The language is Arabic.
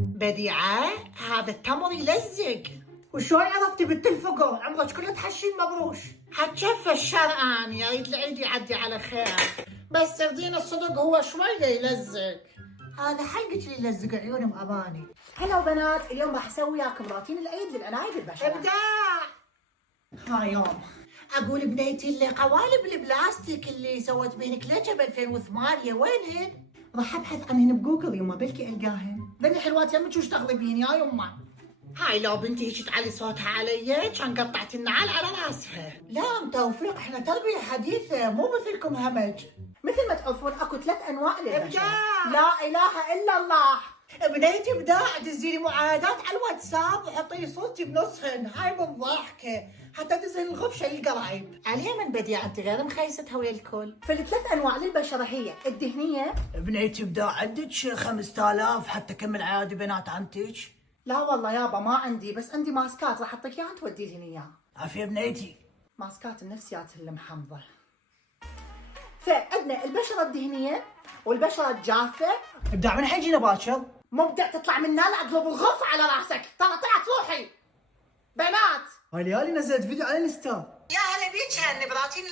بديعة هذا التمر يلزق. وشلون عرفتي بالتلفقه؟ عمرك كله تحشين مبروش. حتشف الشرعان يا ريت العيد يعدي على خير، بس تردين الصدق هو شوية يلزق. هذا حلقك اللي يلزق عيوني بأماني. هلا وبنات، اليوم راح اسوي وياكم روتين العيد للعنايد البشرة. ابداع. ها يوم اقول بنيتي اللي قوالب البلاستيك اللي سوت بين كليتشة ب 2008 وينهن؟ راح ابحث عنهن بجوجل يما بلكي القاهن. ذني حلوات يمك وش تغلبين يا يما؟ هاي لو بنتي هيك تعلي صوتها علي كان قطعت النعال على راسها. لا ام توفيق، احنا تربية حديثة مو مثلكم همج. مثل ما تعرفون اكو 3 انواع للبشرة. ابداع. لا اله الا الله. بنيتي ابداع، دزيلي معايدات على الواتساب وحطي لي صورتي بنصهن، هاي بالضحكة حتى تزهن الغبشة للقرايب. عليا من بديعة انت غير مخيستها ويا الكل. فال3 انواع للبشرة هي الدهنية. بنيتي ابداع عندك 5000 حتى كمل عادي بنات عندك؟ لا والله يابا ما عندي، بس عندي ماسكات راح اعطيك اياها تودي لهن اياها. عافية بنيتي. ماسكات النفسيات المحمضة. فعندنا البشرة الدهنية والبشرة الجافة. ابداع من حيجينا باكر؟ مبدع تطلع منا لا اقلب الغرفة على راسك، ترى طلعت روحي. بنات هاي ليالي نزلت فيديو على الانستا. يا هلا بيك هالنبراتين